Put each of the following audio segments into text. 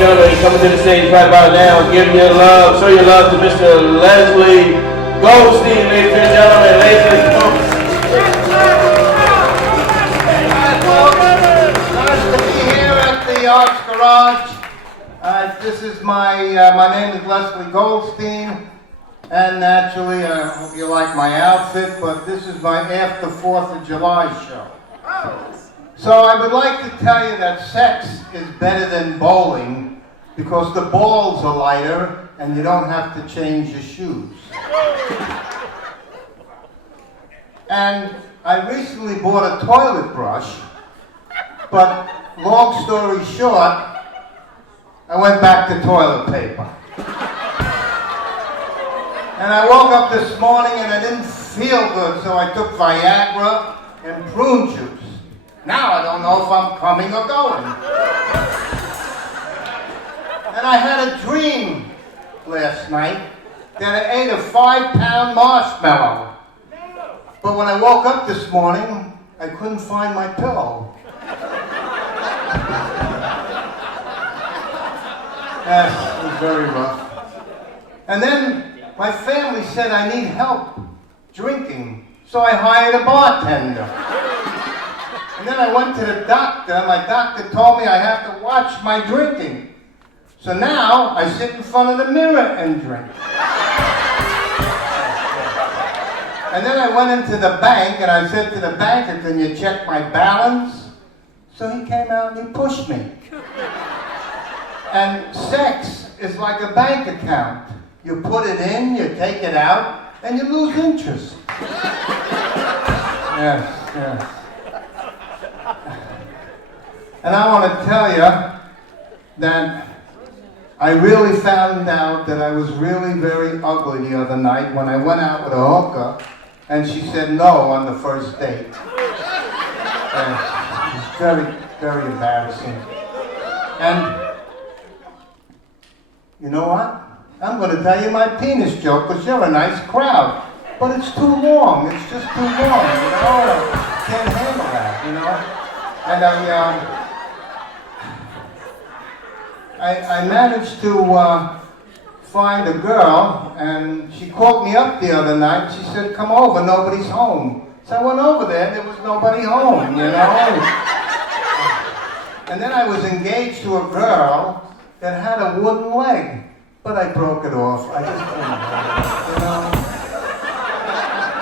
and gentlemen, coming to the stage right about now, give your love, show your love to Mr. Leslie Goldstein, ladies and gentlemen. Leslie, come on. Nice to be here at the Arts Garage. This is my name is Leslie Goldstein, and naturally, I hope you like my outfit, but this is my after 4th of July show. So I would like to tell you that sex is better than bowling because the balls are lighter and you don't have to change your shoes. And I recently bought a toilet brush, but long story short, I went back to toilet paper. And I woke up this morning and I didn't feel good, so I took Viagra and prune juice. Now I don't know if I'm coming or going. And I had a dream last night that I ate a 5-pound marshmallow. But when I woke up this morning, I couldn't find my pillow. Yes, it was very rough. And then my family said I need help drinking, so I hired a bartender. And then I went to the doctor, and my doctor told me I have to watch my drinking. So now I sit in front of the mirror and drink. And then I went into the bank, and I said to the banker, can you check my balance? So he came out and he pushed me. And sex is like a bank account. You put it in, you take it out, and you lose interest. Yes, yes. And I want to tell you that I really found out that I was really very ugly the other night when I went out with a hooker and she said no on the first date. And it was very, very embarrassing. And you know what? I'm going to tell you my penis joke because you're a nice crowd. But it's too long. It's just too long, you know? I can't handle that, you know? And I managed to find a girl, and she called me up the other night. She said, come over, nobody's home. So I went over there, there was nobody home, you know? And then I was engaged to a girl that had a wooden leg, but I broke it off. I just couldn't, you know?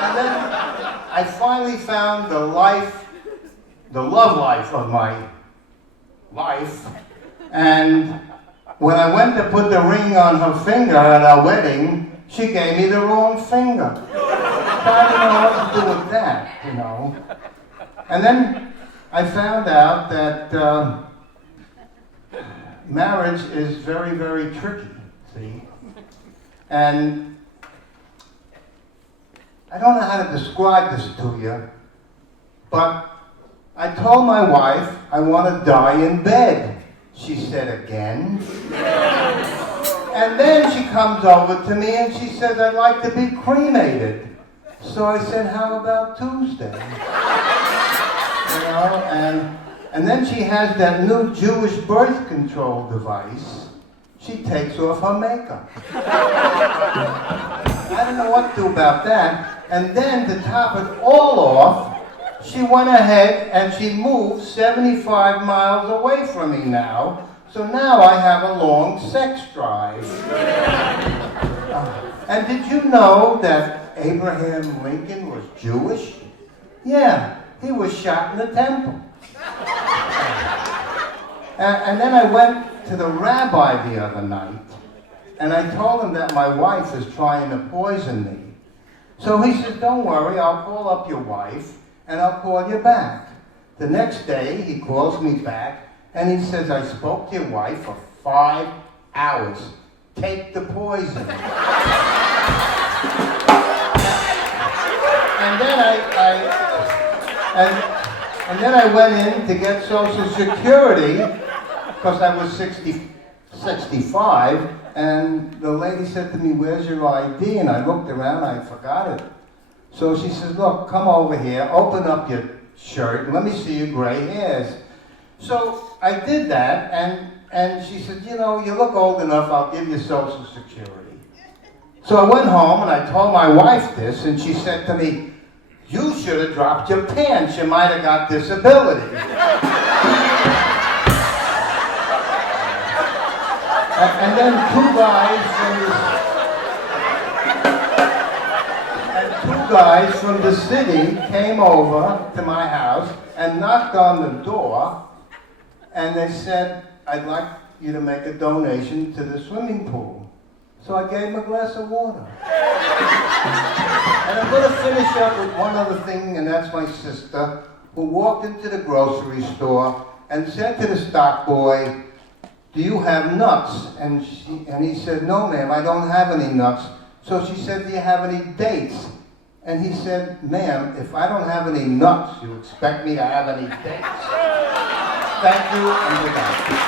And then I finally found the love life of my life. And when I went to put the ring on her finger at our wedding, she gave me the wrong finger. So I didn't know what to do with that, you know. And then I found out that marriage is very, very tricky, see? And I don't know how to describe this to you, but I told my wife I want to die in bed. She said, again? And then she comes over to me and she says, I'd like to be cremated. So I said, how about Tuesday? You know, and then she has that new Jewish birth control device. She takes off her makeup. I don't know what to do about that. And then to top it all off, she went ahead and she moved 75 miles away from me now. So now I have a long sex drive. And did you know that Abraham Lincoln was Jewish? Yeah, he was shot in the temple. And then I went to the rabbi the other night, and I told him that my wife is trying to poison me. So he says, don't worry, I'll call up your wife, and I'll call you back. The next day, he calls me back, and he says, I spoke to your wife for 5 hours. Take the poison. And then I went in to get Social Security, because I was 65, and the lady said to me, where's your ID? And I looked around, I forgot it. So she says, look, come over here, open up your shirt, and let me see your gray hairs. So I did that, and and she said, you know, you look old enough, I'll give you Social Security. So I went home and I told my wife this, and she said to me, you should have dropped your pants, you might have got disability. And then two guys from the city came over to my house and knocked on the door, and they said, I'd like you to make a donation to the swimming pool. So I gave them a glass of water. And I'm going to finish up with one other thing, and that's my sister, who walked into the grocery store and said to the stock boy, do you have nuts? And he said, no, ma'am, I don't have any nuts. So she said, do you have any dates? And he said, ma'am, if I don't have any nuts, you expect me to have any dates? Thank you, and good night.